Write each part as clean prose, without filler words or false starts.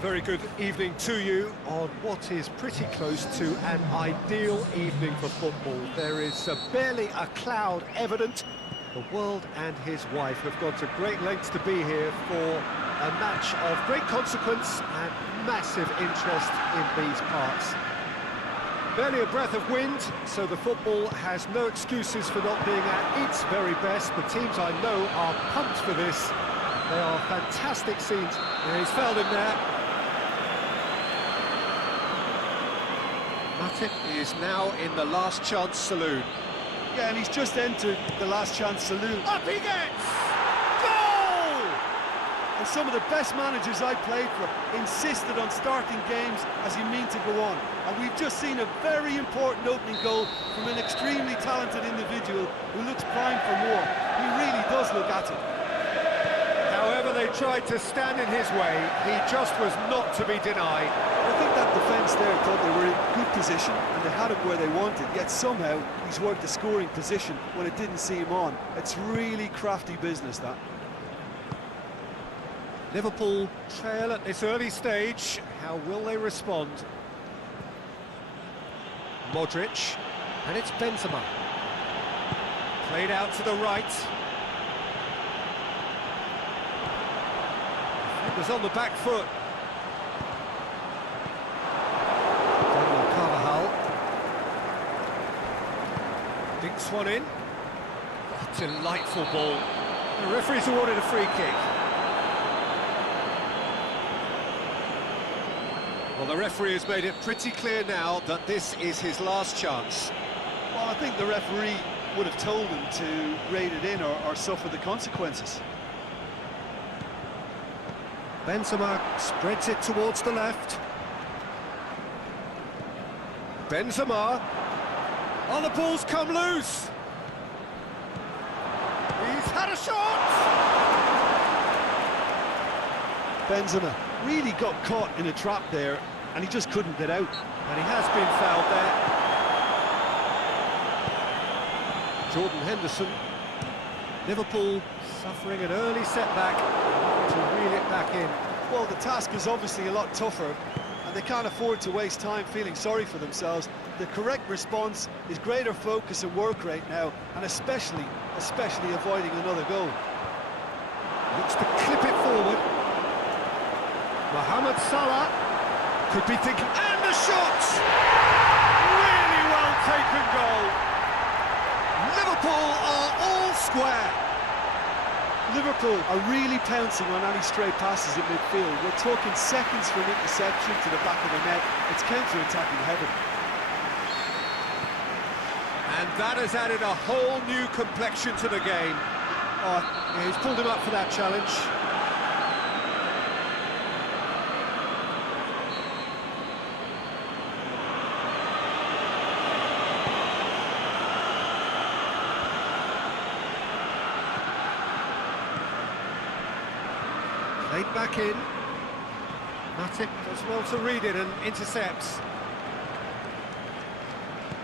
very good evening to you on what is pretty close to an ideal evening for football. There is barely a cloud evident. The world and his wife have gone to great lengths to be here for a match of great consequence and massive interest in these parts. Barely a breath of wind, so the football has no excuses for not being at its very best. The teams I know are pumped for this. They are fantastic scenes. And he's fouled him there. Matip is now in the last chance saloon. Yeah, and he's just entered the last chance saloon. Up he gets! Goal! And some of the best managers I played for insisted on starting games as you mean to go on. And we've just seen a very important opening goal from an extremely talented individual who looks primed for more. He really does look at it. However, they tried to stand in his way. He just was not to be denied. I think that defence there thought they were in good position and they had him where they wanted, yet somehow he's worked the scoring position when it didn't see him on. It's really crafty business, that. Liverpool trail at this early stage. How will they respond? Modric, and it's Benzema. Played out to the right. Defenders on the back foot. Daniel Carvajal. Dinks one in. Oh, delightful ball. The referee's awarded a free kick. Well, the referee has made it pretty clear now that this is his last chance. Well, I think the referee would have told him to rate it in or suffer the consequences. Benzema spreads it towards the left. Benzema. Oh, the ball's come loose. He's had a shot! Benzema really got caught in a trap there, and he just couldn't get out. And he has been fouled there. Jordan Henderson. Liverpool suffering an early setback to reel it back in. Well, the task is obviously a lot tougher, and they can't afford to waste time feeling sorry for themselves. The correct response is greater focus and work rate now, and especially avoiding another goal. Looks to clip it forward. Mohamed Salah could be thinking, and the shot! Really well taken goal. Liverpool are all square. Liverpool are really pouncing on any stray passes in midfield. We're talking seconds from interception to the back of the net. It's counter-attacking heaven. And that has added a whole new complexion to the game. Oh, yeah, he's pulled him up for that challenge. Played back in. Matip does well to read it and intercepts.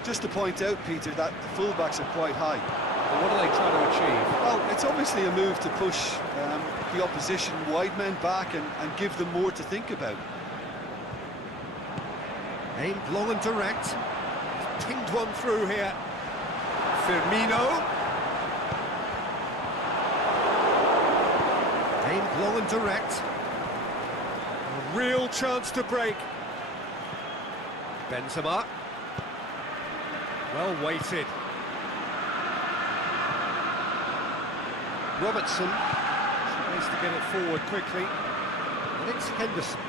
Just to point out, Peter, that the fullbacks are quite high. But what are they trying to achieve? Well, it's obviously a move to push the opposition wide men back and give them more to think about. Aimed long and direct. He's pinged one through here. Firmino. Aimed long and direct. A real chance to break. Benzema. Well weighted. Robertson tries to get it forward quickly. And it's Henderson.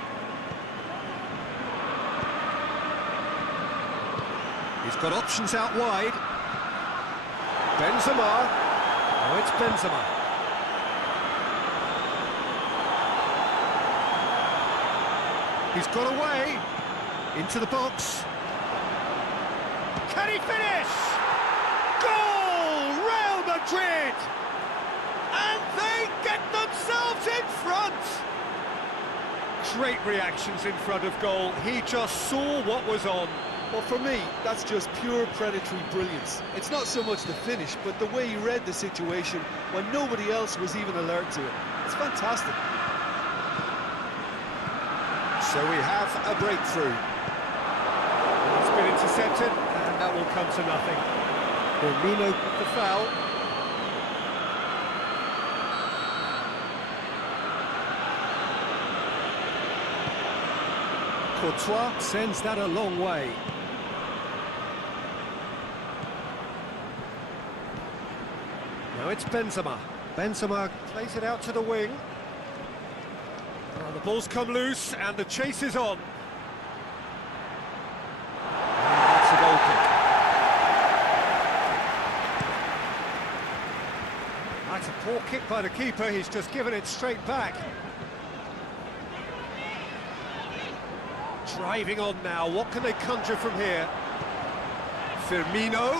He's got options out wide. Benzema. Oh, it's Benzema. He's got away. Into the box. Can he finish? Goal! Real Madrid! And they get themselves in front! Great reactions in front of goal. He just saw what was on. Well, for me, that's just pure predatory brilliance. It's not so much the finish, but the way he read the situation when nobody else was even alert to it. It's fantastic. So we have a breakthrough. It's been intercepted, and that will come to nothing. Firmino with the foul. Courtois sends that a long way. Now it's Benzema. Benzema plays it out to the wing. Well, the ball's come loose and the chase is on. And that's a goal kick. That's a poor kick by the keeper, he's just given it straight back. Driving on now, what can they conjure from here? Firmino.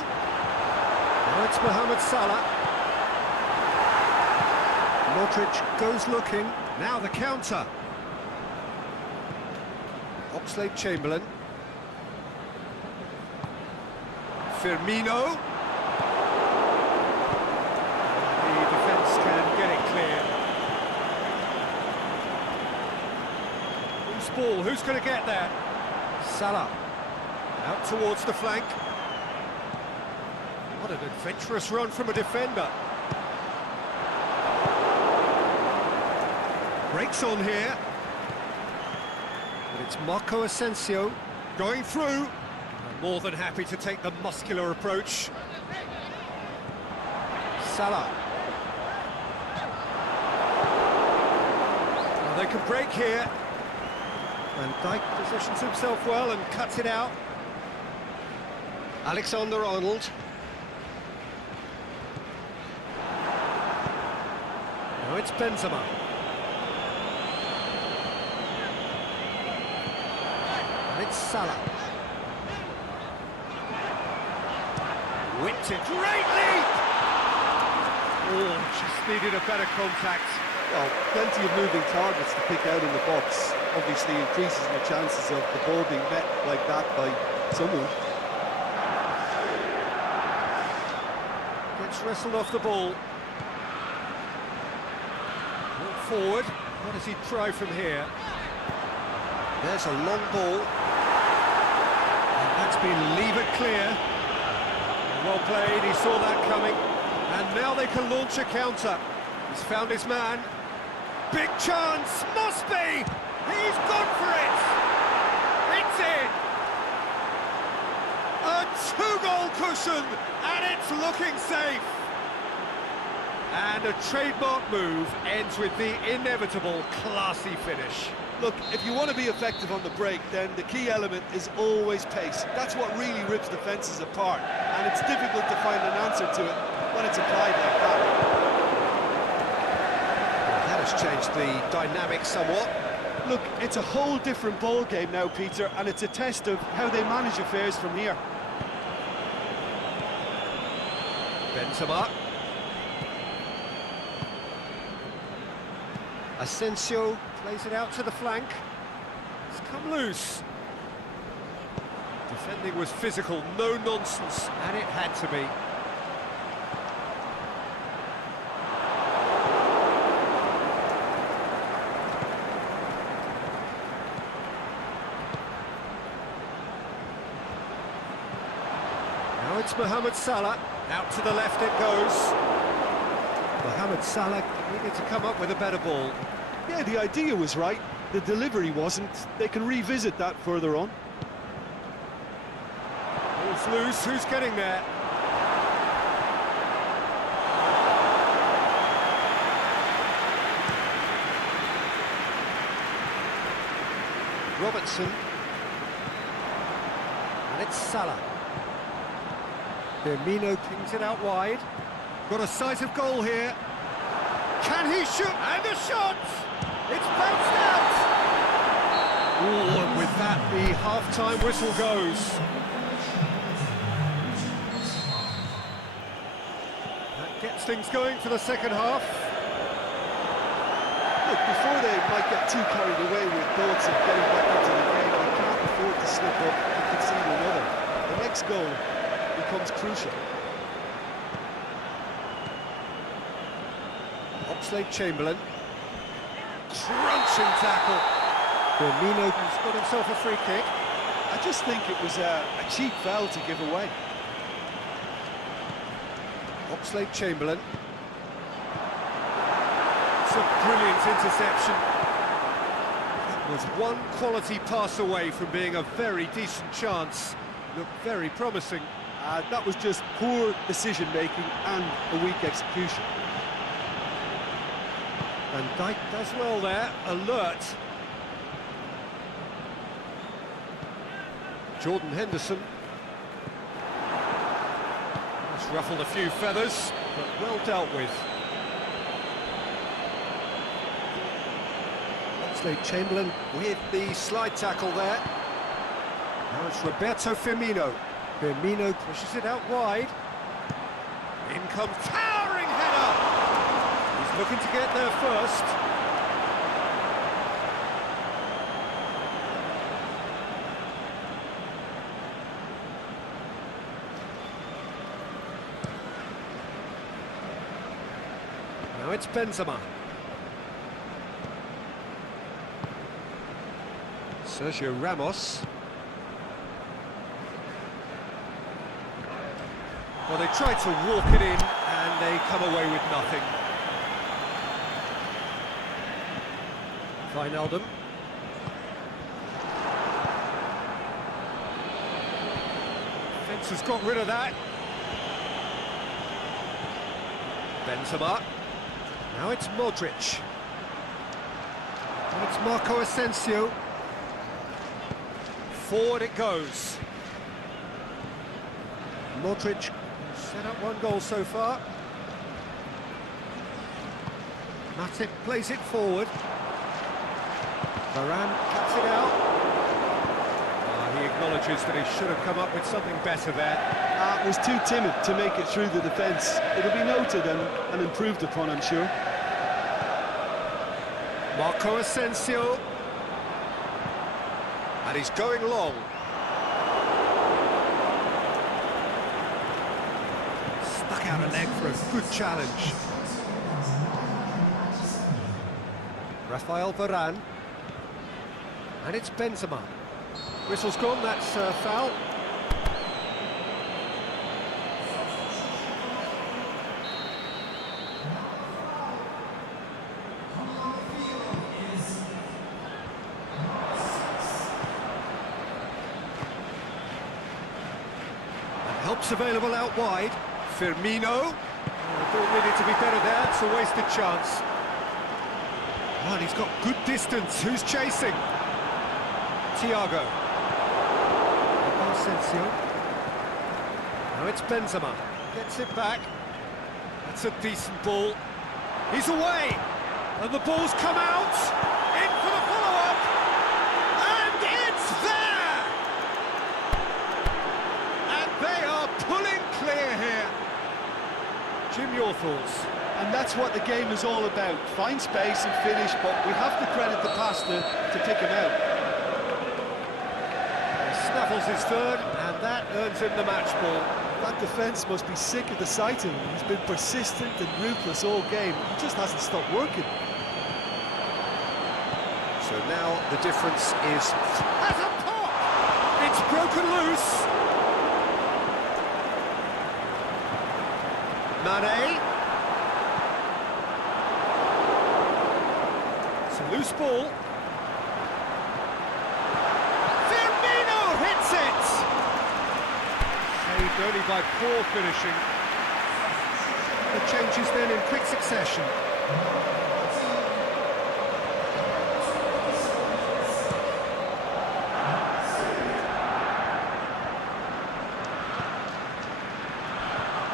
Now it's Mohamed Salah. Modric goes looking, now the counter. Oxlade-Chamberlain. Firmino. The defence can get it clear. Who's ball? Who's going to get there? Salah. Out towards the flank. What an adventurous run from a defender. Breaks on here. But it's Marco Asensio going through. More than happy to take the muscular approach. Salah. Well, they can break here. Van Dijk positions himself well and cuts it out. Alexander-Arnold. Now it's Benzema. And it's Salah. Whipped it. Great leap! Oh, just needed a better contact. Well, plenty of moving targets to pick out in the box. Obviously increases the chances of the ball being met like that by someone. Gets wrestled off the ball. Walk forward. What does he try from here? There's a long ball. And that's been levered clear. Well played, he saw that coming. And now they can launch a counter. He's found his man. Big chance, must be! He's gone for it! It's in! A two-goal cushion, and it's looking safe! And a trademark move ends with the inevitable classy finish. Look, if you want to be effective on the break, then the key element is always pace. That's what really rips defences apart, and it's difficult to find an answer to it when it's applied like that. That has changed the dynamic somewhat. Look, it's a whole different ball game now, Peter, and it's a test of how they manage affairs from here. Benzema. Asensio plays it out to the flank. It's come loose. Defending was physical, no nonsense, and it had to be. Now it's Mohamed Salah. Out to the left it goes. Mohamed Salah needed to come up with a better ball. Yeah, the idea was right. The delivery wasn't. They can revisit that further on. Ball's loose. Who's getting there? Robertson. And it's Salah. Firmino pings it out wide. Got a sight of goal here. Can he shoot? And the shot! It's bounced out! Ooh, and with that, the half-time whistle goes. That gets things going for the second half. Look, before they might get too carried away with thoughts of getting back into the game, they can't afford to slip up and concede another. The next goal becomes crucial. Oxlade-Chamberlain. Crunching tackle. Firmino has got himself a free kick. I just think it was a cheap foul to give away. Oxlade-Chamberlain. It's a brilliant interception. That was one quality pass away from being a very decent chance. Looked very promising. That was just poor decision-making and a weak execution. Van Dijk does well there, alert. Jordan Henderson. It's ruffled a few feathers, but well dealt with. Oxlade-Chamberlain with the slide tackle there. Now it's Roberto Firmino. Firmino pushes it out wide. In comes towering header! He's looking to get there first. Now it's Benzema. Sergio Ramos. Well, they tried to walk it in, and they come away with nothing. Wijnaldum. Fence has got rid of that. Benzema. Now it's Modric. Now it's Marco Asensio. Forward it goes. Modric set up one goal so far. Matip plays it forward. Varane cuts it out. He acknowledges that he should have come up with something better there. Was too timid to make it through the defence. It'll be noted and improved upon, I'm sure. Marco Asensio. And he's going long. Stuck out a leg for a good challenge. Rafael Varane. And it's Benzema. Whistle's gone, that's foul. Help's available out wide. Firmino. Thought needed to be better there. It's a wasted chance. And he's got good distance. Who's chasing? Thiago. Asensio. Now it's Benzema. Gets it back. That's a decent ball. He's away. And the ball's come out. In for the follow-up. And it's there! And they are pulling clear here. Jim, your thoughts? And that's what the game is all about. Find space and finish, but we have to credit the passer to pick him out. He snaffles his third, and that earns him the match ball. That defence must be sick of the sight of him. He's been persistent and ruthless all game. He just hasn't stopped working. So now the difference is... Has a pop! It's broken loose! Mane. It's a loose ball. Firmino hits it! Saved only by poor finishing. The changes then in quick succession.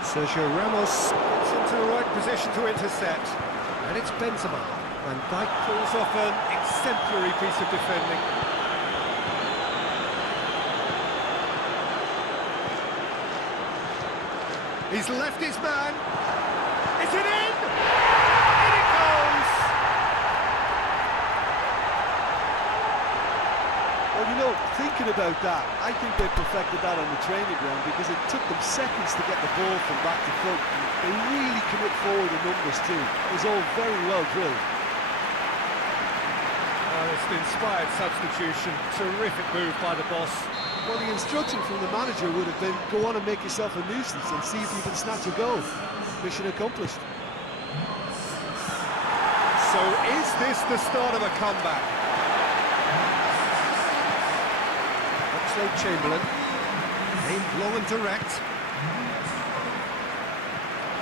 Sergio Ramos gets into the right position to intercept. And it's Benzema. Van Dijk pulls off an exemplary piece of defending. He's left his man. Is it in? In it goes! Well, you know, thinking about that, I think they perfected that on the training ground because it took them seconds to get the ball from back to front. They really commit forward in numbers too. It was all very well drilled. Just inspired substitution. Terrific move by the boss. Well, the instruction from the manager would have been, go on and make yourself a nuisance and see if you can snatch a goal. Mission accomplished. So is this the start of a comeback? Oxlade-Chamberlain, aimed long and direct.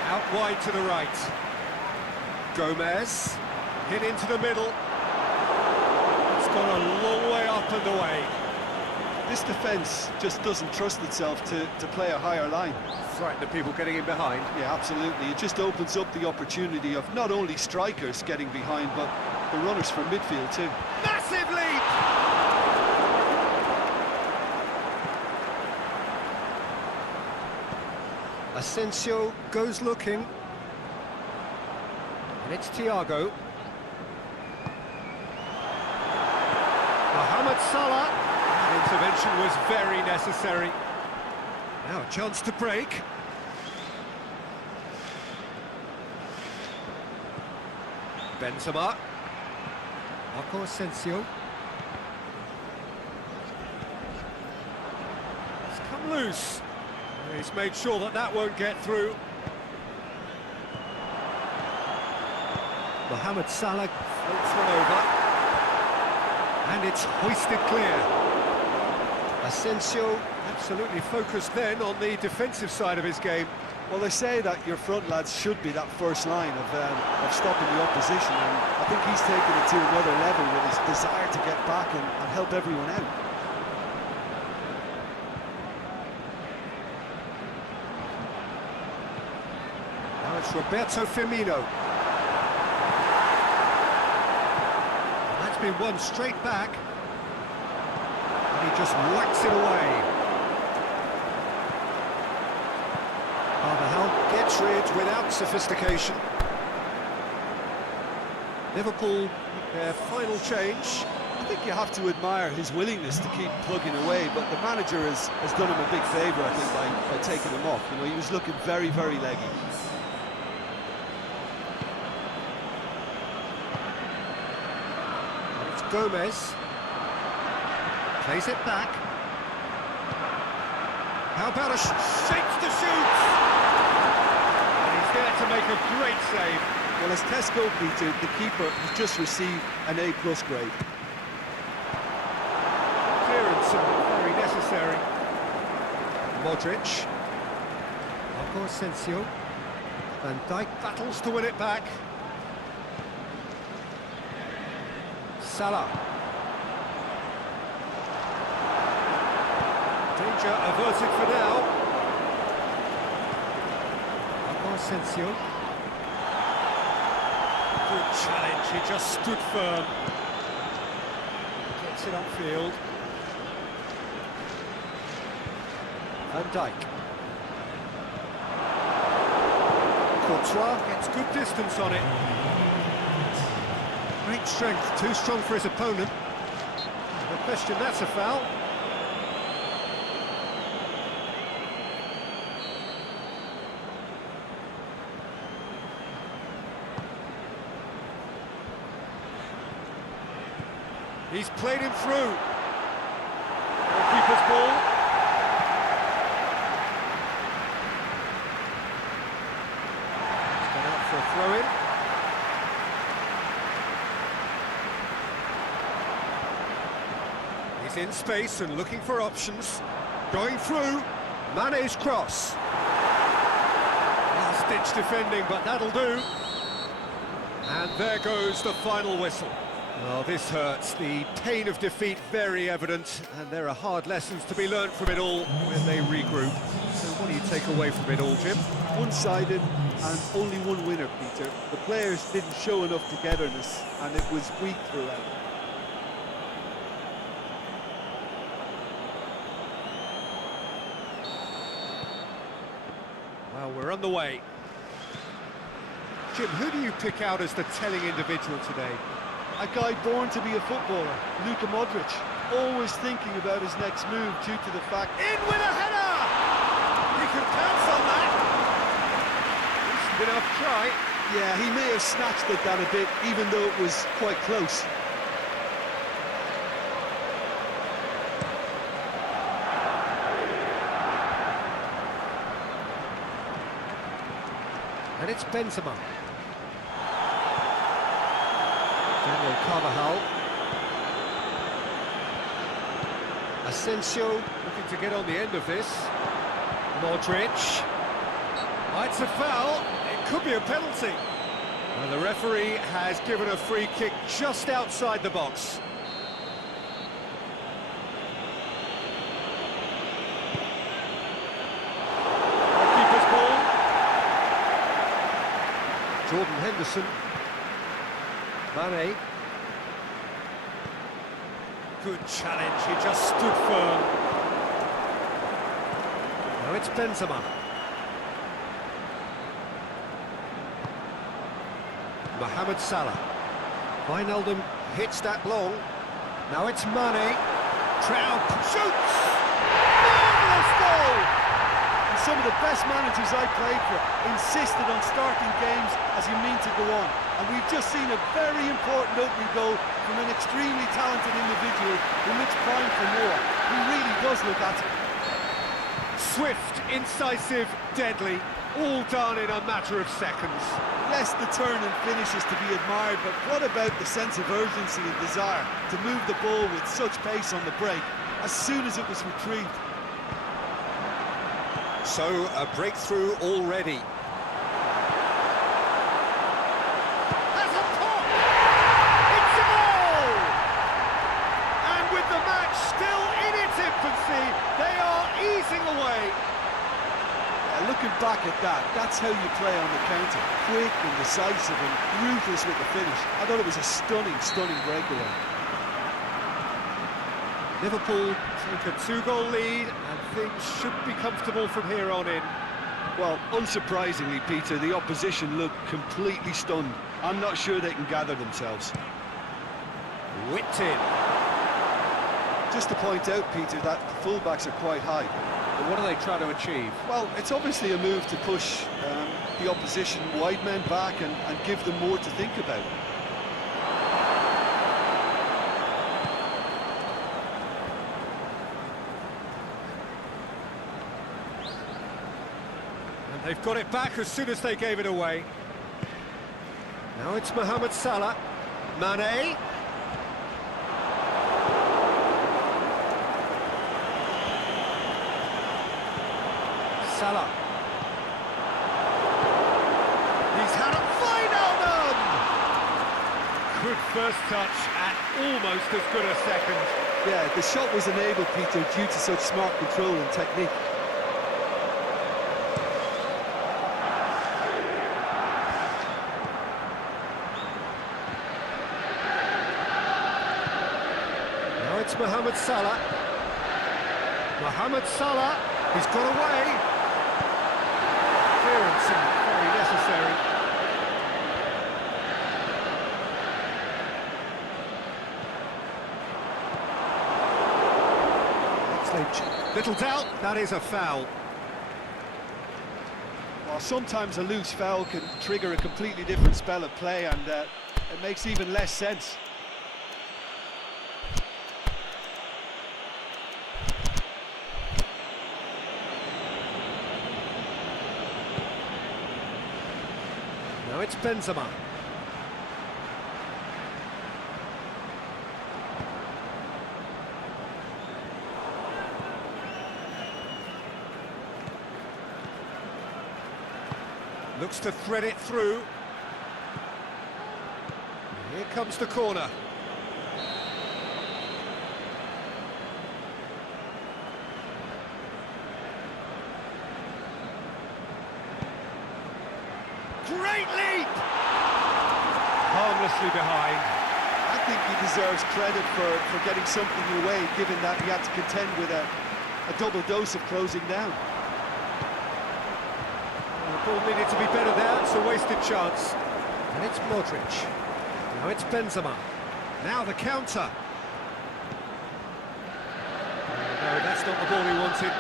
Out wide to the right. Gomez, hit into the middle. It's gone a long way up and away. This defence just doesn't trust itself to play a higher line. Frighten the people getting in behind. Yeah, absolutely. It just opens up the opportunity of not only strikers getting behind, but the runners from midfield too. Massive leap! Asensio goes looking. And it's Thiago. Mohamed Salah. That intervention was very necessary. Now a chance to break. Benzema. Marco Asensio. It's come loose. He's made sure that that won't get through. Mohamed Salah floats one over. And it's hoisted clear. Asensio absolutely focused then on the defensive side of his game. Well, they say that your front lads should be that first line of stopping the opposition, and I think he's taken it to another level with his desire to get back and help everyone out. Now it's Roberto Firmino. And that's been won straight back. And he just whacks it away. Carvajal gets rid without sophistication. Liverpool, their final change. I think you have to admire his willingness to keep plugging away, but the manager has done him a big favour, I think, by taking him off. You know, he was looking very, very leggy. And it's Gomez. Plays it back. How about a shakes to shoot? And he's there to make a great save. Well, as Tesco, Peter, the keeper has just received an A+ grade. Clearance very necessary. Modric. Marco Asensio. Van Dijk battles to win it back. Salah. Danger averted for now. Marco Asensio. Good challenge, he just stood firm. Gets it upfield. Van Dijk. Courtois gets good distance on it. Great strength, too strong for his opponent. No question that's a foul. He's played him through. Keeper's ball. He's gone out for a throw-in. He's in space and looking for options. Going through. Mane's cross. Last-ditch defending, but that'll do. And there goes the final whistle. Well, this hurts. The pain of defeat very evident, and there are hard lessons to be learned from it all when they regroup. So what do you take away from it all, Jim? One-sided and only one winner, Peter. The players didn't show enough togetherness, and it was weak throughout. Well, we're on the way. Jim, who do you pick out as the telling individual today? A guy born to be a footballer, Luka Modric, always thinking about his next move due to the fact... In with a header! He could pounce on that! Decent enough try. Yeah, he may have snatched at that a bit, even though it was quite close. And it's Benzema. Daniel Carvajal. Asensio looking to get on the end of this. Modric. Oh, it's a foul. It could be a penalty. And the referee has given a free kick just outside the box. Keeper's ball. Jordan Henderson. Mane. Good challenge, he just stood firm. Now it's Benzema. Mohamed Salah. Wijnaldum hits that long. Now it's Mane. Trout shoots! Marvellous goal! And some of the best managers I played for insisted on starting games as you mean to go on. And we've just seen a very important opening goal from an extremely talented individual who looks primed for more. He really does look at it. Swift, incisive, deadly, all done in a matter of seconds. Yes, the turn and finish is to be admired, but what about the sense of urgency and desire to move the ball with such pace on the break as soon as it was retrieved? So, a breakthrough already. Has a pop! It's a goal! And with the match still in its infancy, they are easing away. Looking back at that, that's how you play on the counter. Quick and decisive and ruthless with the finish. I thought it was a stunning, stunning breakaway. Liverpool take a 2-goal lead and things should be comfortable from here on in. Well, unsurprisingly, Peter, the opposition look completely stunned. I'm not sure they can gather themselves. Whipped in. Just to point out, Peter, that the fullbacks are quite high. But what are they trying to achieve? Well, it's obviously a move to push the opposition wide men back and give them more to think about. And they've got it back as soon as they gave it away. Now it's Mohamed Salah. Mane. Salah. He's had a Wijnaldum! Good first touch and almost as good a second. Yeah, the shot was enabled, Peter, due to such smart control and technique. Now it's Mohamed Salah. Mohamed Salah, he's got away. Clearance very necessary. Little doubt, that is a foul. Well, sometimes a loose foul can trigger a completely different spell of play, and it makes even less sense. Now it's Benzema. Looks to thread it through. Here comes the corner. Great leap! Harmlessly behind. I think he deserves credit for getting something away, given that he had to contend with a double dose of closing down. The ball needed to be better there, it's a wasted chance. And it's Modric. Now it's Benzema. Now the counter. No, that's not the ball he wanted.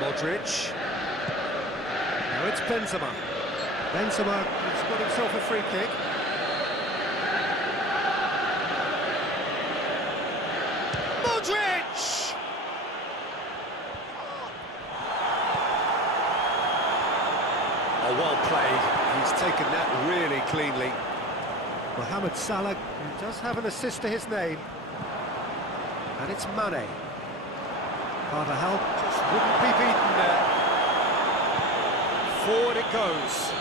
Modric. Now it's Benzema. Benzema has got himself a free kick. Modric! Oh, well played. He's taken that really cleanly. Mohamed Salah does have an assist to his name. And it's Mane. Carvajal just wouldn't be beaten there. Forward it goes.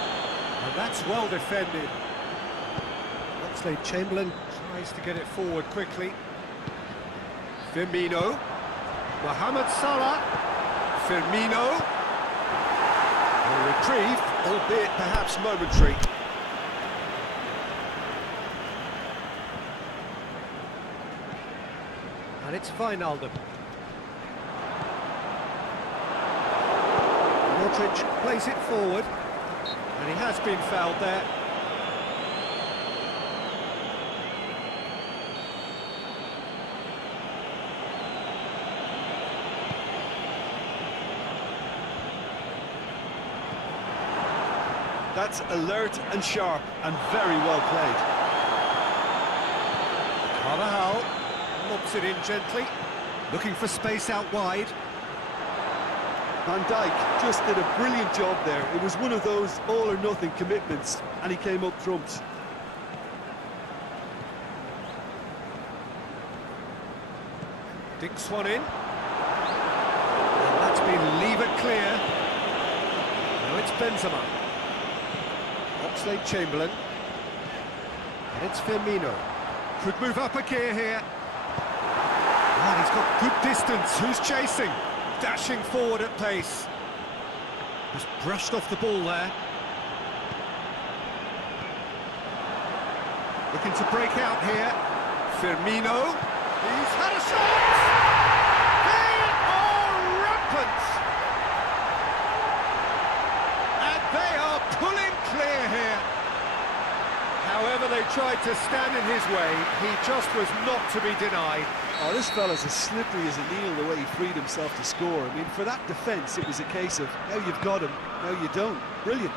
And that's well defended. Oxlade-Chamberlain tries to get it forward quickly. Firmino. Mohamed Salah. Firmino. A reprieve, albeit perhaps momentary. And it's Wijnaldum. Modric plays it forward, and he has been fouled there. That's alert and sharp and very well played. Carvajal lobs it in gently, looking for space out wide. Van Dijk just did a brilliant job there. It was one of those all-or-nothing commitments, and he came up trumps. Dinks one in. And that's been levered clear. Now it's Benzema. Oxlade-Chamberlain. And it's Firmino. Could move up a gear here. And he's got good distance. Who's chasing? Dashing forward at pace. Just brushed off the ball there. Looking to break out here. Firmino. He's had a shot! They are rampant! And they are pulling clear here. However, they tried to stand in his way. He just was not to be denied. Oh, this fella's as slippery as a needle the way he freed himself to score. I mean, for that defence, it was a case of now you've got him, now you don't. Brilliant.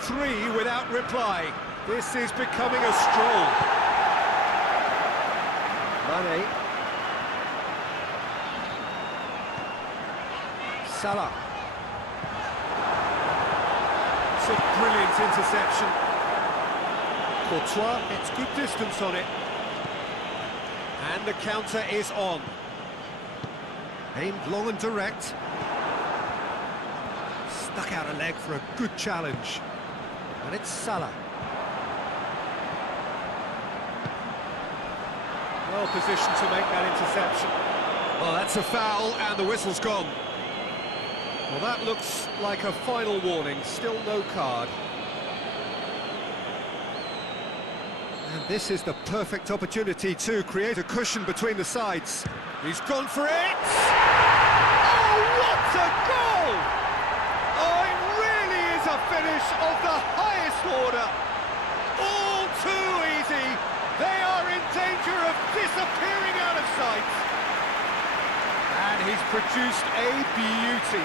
3 without reply. This is becoming a stroll. Mane. Salah. It's a brilliant interception. Courtois gets good distance on it. And the counter is on. Aimed long and direct. Stuck out a leg for a good challenge. And it's Salah. Well positioned to make that interception. Well, that's a foul, and the whistle's gone. Well, that looks like a final warning. Still no card. And this is the perfect opportunity to create a cushion between the sides. He's gone for it! Oh, what a goal! Oh, it really is a finish of the highest order. All too easy. They are in danger of disappearing out of sight. And he's produced a beauty.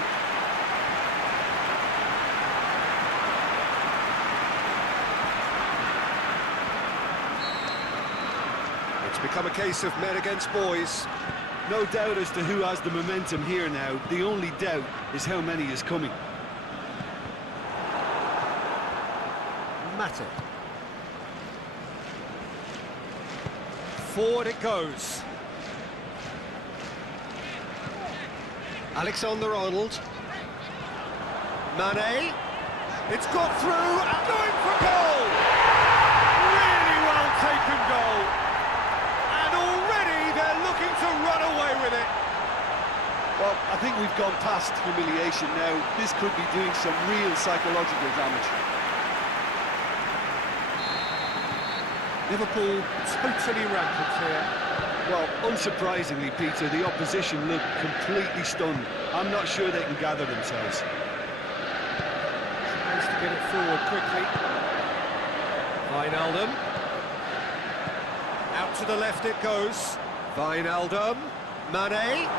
It's become a case of men against boys. No doubt as to who has the momentum here now. The only doubt is how many is coming. Matip. Forward it goes. Alexander-Arnold. Mane. It's got through and going for goal! Really well taken goal. And already they're looking to run away with it. Well, I think we've gone past humiliation now. This could be doing some real psychological damage. Liverpool totally rampant here. Well, unsurprisingly, Peter, the opposition look completely stunned. I'm not sure they can gather themselves. Tries to get it forward quickly. Wijnaldum. Out to the left it goes. Wijnaldum. Mane.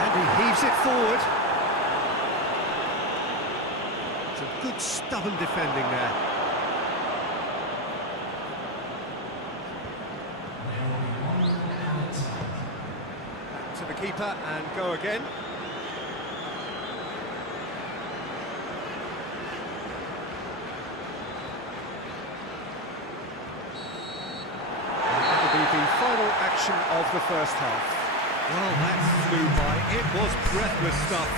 And he heaves it forward. Some good stubborn defending there. Back to the keeper and go again. action of the first half. Well, that flew by. It was breathless stuff.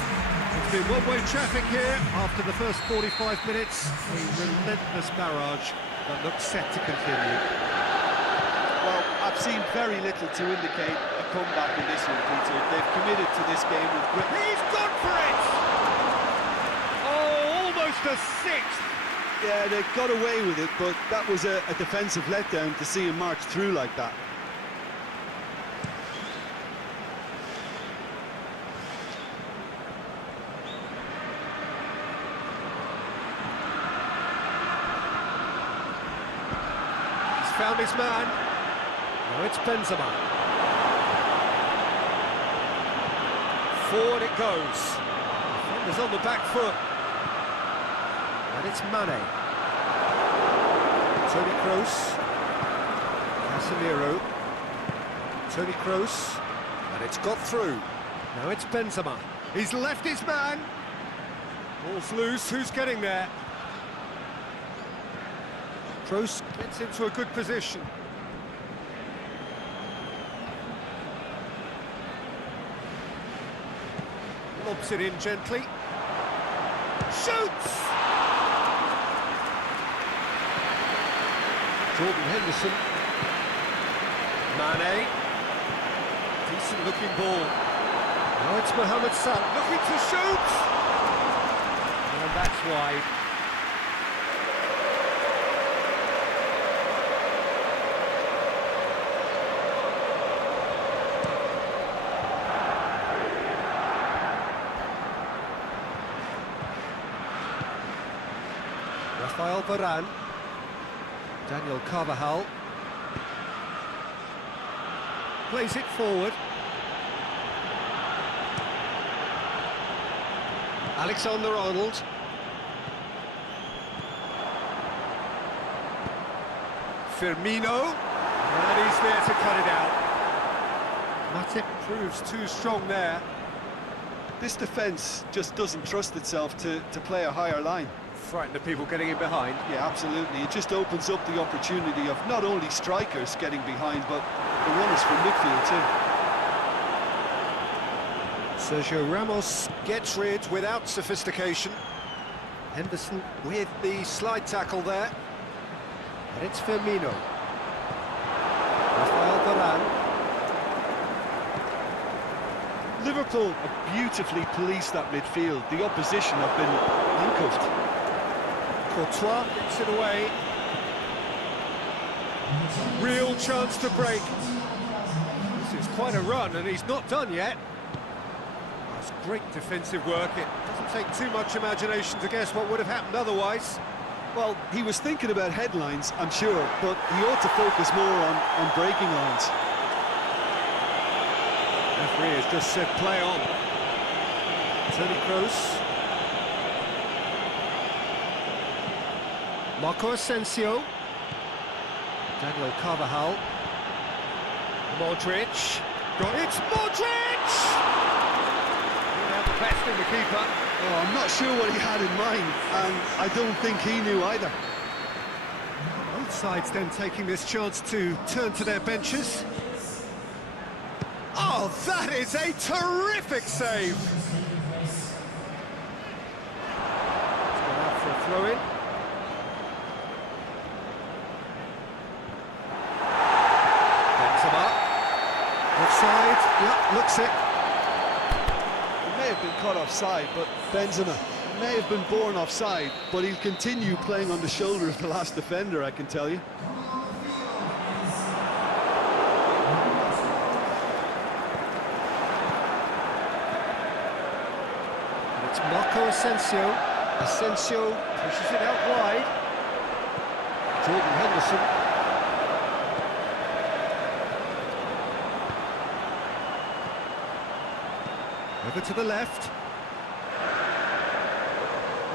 It's been one-way traffic here after the first 45 minutes. A relentless barrage that looks set to continue. Well, I've seen very little to indicate a comeback in this one, Peter. They've committed to this game with grit. He's gone for it! Oh, almost a sixth! Yeah, they got away with it, but that was a defensive letdown to see him march through like that. He's found his man. Now it's Benzema. Forward it goes. Defender's on the back foot. And it's Mane. Toni Kroos. Casemiro. Toni Kroos. And it's got through. Now it's Benzema. He's left his man. Ball's loose. Who's getting there? Kroos gets into a good position. Lobs it in gently. Shoots! Jordan Henderson. Mane. Decent looking ball. Now it's Mohamed Salah looking to shoot! And that's wide. Rafael Varane. Daniel Carvajal. Plays it forward. Alexander-Arnold. Firmino. And he's there to cut it out. Matip proves too strong there. This defence just doesn't trust itself to play a higher line. Frighten the people getting in behind. Yeah, absolutely. It just opens up the opportunity of not only strikers getting behind, but the runners from midfield too. Sergio Ramos gets rid without sophistication. Henderson with the slide tackle there. And it's Firmino. Rafael Varane. Liverpool have beautifully policed that midfield. The opposition have been handcuffed. Courtois gets it away. Real chance to break. This is quite a run, and he's not done yet. That's great defensive work. It doesn't take too much imagination to guess what would have happened otherwise. Well, he was thinking about headlines, I'm sure, but he ought to focus more on breaking lines. Referee has just said play on. Toni Kroos. Marco Asensio. Daniel Carvajal. Modric. It's Modric! Didn't have the best in the keeper. Oh, I'm not sure what he had in mind, and I don't think he knew either. Both sides then taking this chance to turn to their benches. Oh, that is a terrific save! It's gone out for a throw-in. Benzema. Offside, yep, looks it. He may have been caught offside, but Benzema may have been born offside, but he'll continue playing on the shoulder of the last defender, I can tell you. And it's Marco Asensio. Asensio pushes it out wide. Jordan Henderson. Over to the left.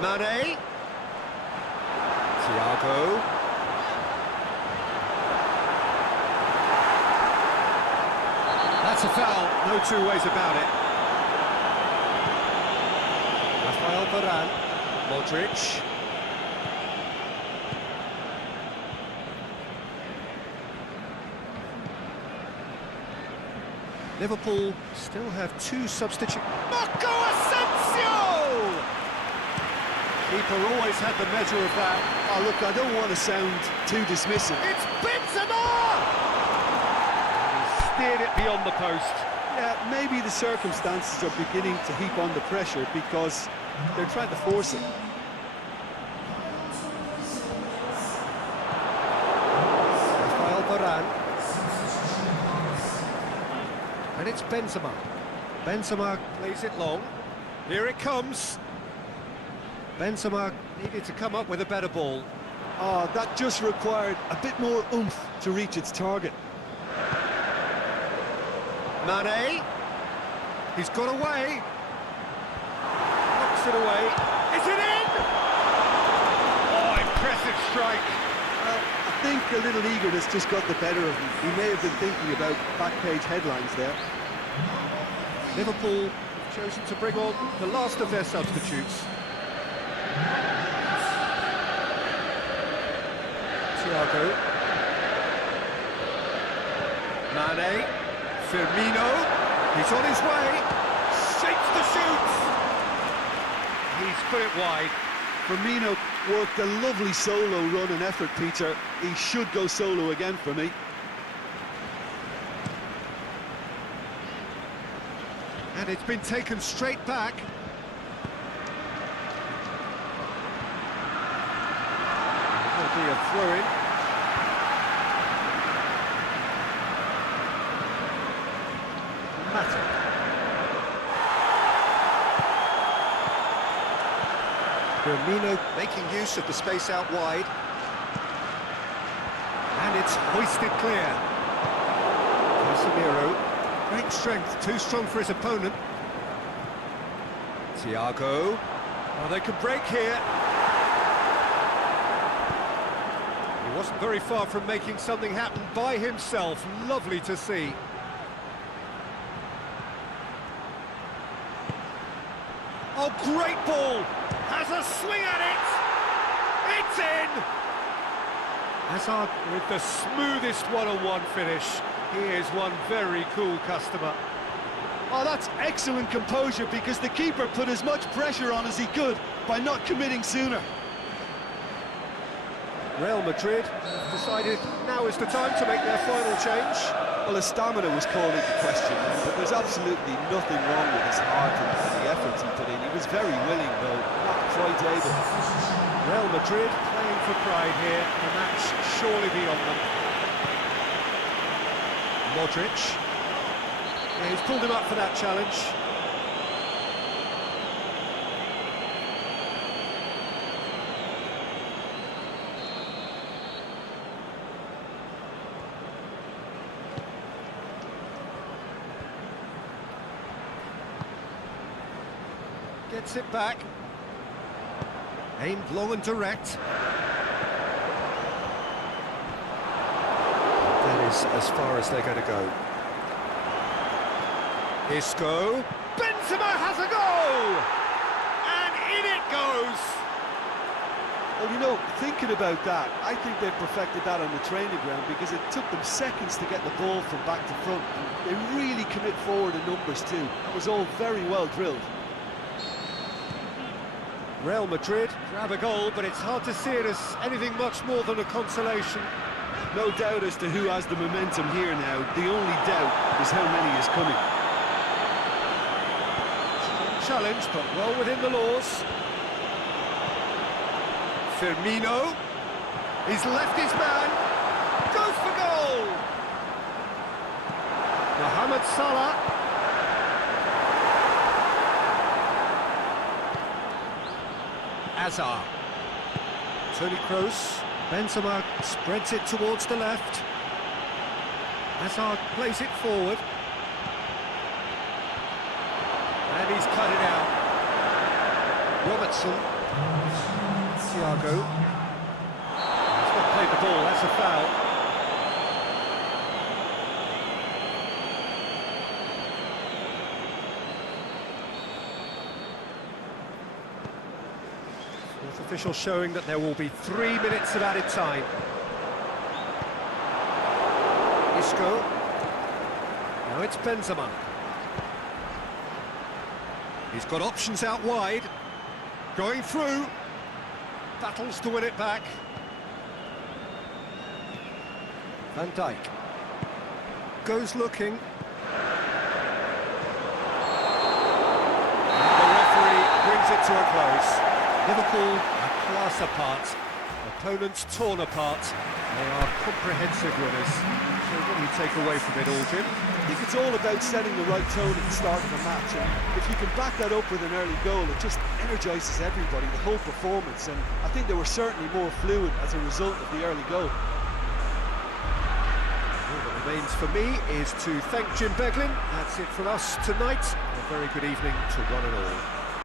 Mane. Thiago. That's a foul, no two ways about it. Rafael Varane. Modric. Liverpool still have two substitutes. Marco Asensio! Keeper always had the measure of that. Oh, look, I don't want to sound too dismissive. It's Benzema! He steered it beyond the post. Yeah, maybe the circumstances are beginning to heap on the pressure because they're trying to force it. Rafael Varane. And it's Benzema. Benzema plays it long. Here it comes. Benzema needed to come up with a better ball. Oh, that just required a bit more oomph to reach its target. Mane. He's got away. Knocks it away. Is it in? Oh, impressive strike. Well, I think a little eagerness just got the better of him. He may have been thinking about back-page headlines there. Liverpool have chosen to bring on the last of their substitutes. Thiago. Mane. Firmino. He's on his way. Shakes the shoot. He's put it wide. Firmino worked a lovely solo run and effort, Peter. He should go solo again for me. And it's been taken straight back. That'll be a throw-in. Mata. Firmino making use of the space out wide. And it's hoisted clear. Casemiro. Great strength, too strong for his opponent. Thiago. Oh, they could break here. He wasn't very far from making something happen by himself. Lovely to see. Oh, great ball! Has a swing at it! It's in! Hazard with the smoothest one-on-one finish. He is one very cool customer. Oh, that's excellent composure because the keeper put as much pressure on as he could by not committing sooner. Real Madrid have decided now is the time to make their final change. Well, his stamina was called into question, but there's absolutely nothing wrong with his heart and the efforts he put in. He was very willing, though, not quite able. Real Madrid playing for pride here, the match surely beyond them. Modric. Yeah, he's pulled him up for that challenge. Gets it back. Aimed long and direct. That is as far as they're going to go. Isco. Benzema has a goal! And in it goes! Well, you know, thinking about that, I think they perfected that on the training ground because it took them seconds to get the ball from back to front. And they really commit forward in numbers too. That was all very well drilled. Real Madrid grab a goal, but it's hard to see it as anything much more than a consolation. No doubt as to who has the momentum here now. The only doubt is how many is coming. Challenge, but well within the laws. Firmino. He's left his man. Goes for goal! Mohamed Salah. Hazard. Toni Kroos. Benzema spreads it towards the left. Hazard plays it forward. And he's cut it out. Robertson. Thiago. He's not played the ball, that's a foul. Fourth official showing that there will be 3 minutes of added time. Isco. Now it's Benzema. He's got options out wide. Going through. Battles to win it back. Van Dijk. Goes looking. And the referee brings it to a close. Liverpool are class apart. Opponents torn apart. They are comprehensive winners. So what do you take away from it all, Jim? I think it's all about setting the right tone at the start of a match, and if you can back that up with an early goal, it just energises everybody, the whole performance, and I think they were certainly more fluid as a result of the early goal. All that remains for me is to thank Jim Beglin. That's it from us tonight. A very good evening to one and all.